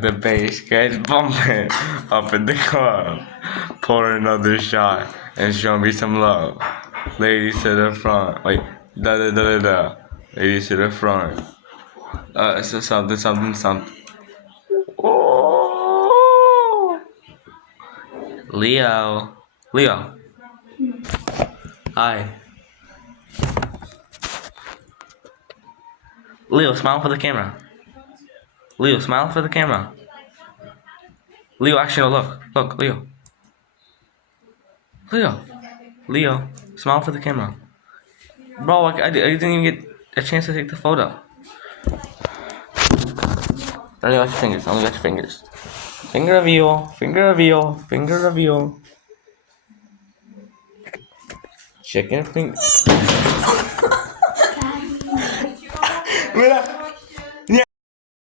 The bass gets bumping up in the club. Pour another shot and show me some love. Ladies to the front. Wait, da da da da da. Ladies to the front. So something. Oh, Leo. Hi. Leo, smile for the camera. Leo, smile for the camera. Leo, actually, look, Leo, smile for the camera. Bro, I didn't even get a chance to take the photo. Only got your fingers. Finger reveal. Chicken finger. Mira,